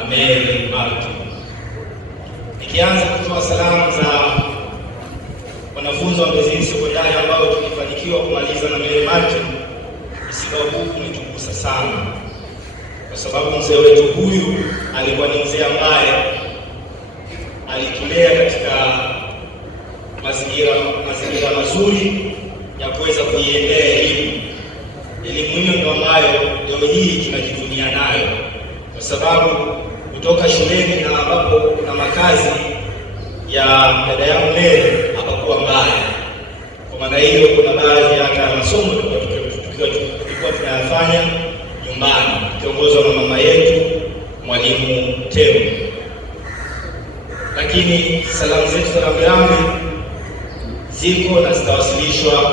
na Mary Martin. Nikianza kutoa salamu za wanafunzi wa Mbezini Sekondari ambao tulifanikiwa kumaliza na Mary Martin, msiba huu umetugusa sana, kwa sababu mzee wetu huyu alikuwa ni mzee ambaye alitulea katika mazingira mazuri ya kuweza kuiendea elimu. Elimu hiyo ndio ambayo leo hii tunajivunia nayo, kwa sababu kutoka shuleni na ambapo kuna makazi ya dada yangu Mary hapakuwa mbaya. Kwa maana hiyo, kuna baadhi ya masomo tulikuwa tunayafanya nyumbani tukiongozwa na mama yetu Mwalimu Temu. Lakini salamu zetu za rambirambi ziko na zitawasilishwa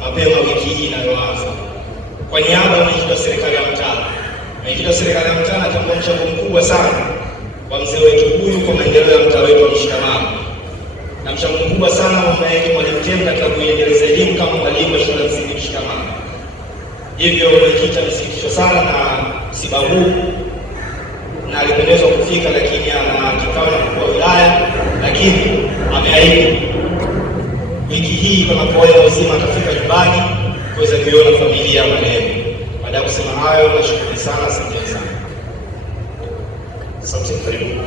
mapema wiki hii inayoanza. Kwa niaba ya mwenyekiti wa serikali ya mtaa, mwenyekiti wa serikali ya mtaa anatambua mchango mkubwa sana wa mzee wetu huyu kwa maendeleo ya mtaa wetu wa Mshikamano, na mchango mkubwa sana wa mama yetu Mwalimu Temu katika kuendeleza elimu kama mwalimu wa shule ya msingi Mshikamano. Hivyo mwenyekiti amesikitishwa sana na msiba huu na alipendezwa kufika, lakini ana kikao na mkuu wa wilaya, lakini ameahidi wiki hii kama kawaida uzima atafika nyumbani kuweza kuiona familia ya marehemu. Baada ya kusema hayo, nashukuru sana, asante sana. Asante. Karibu.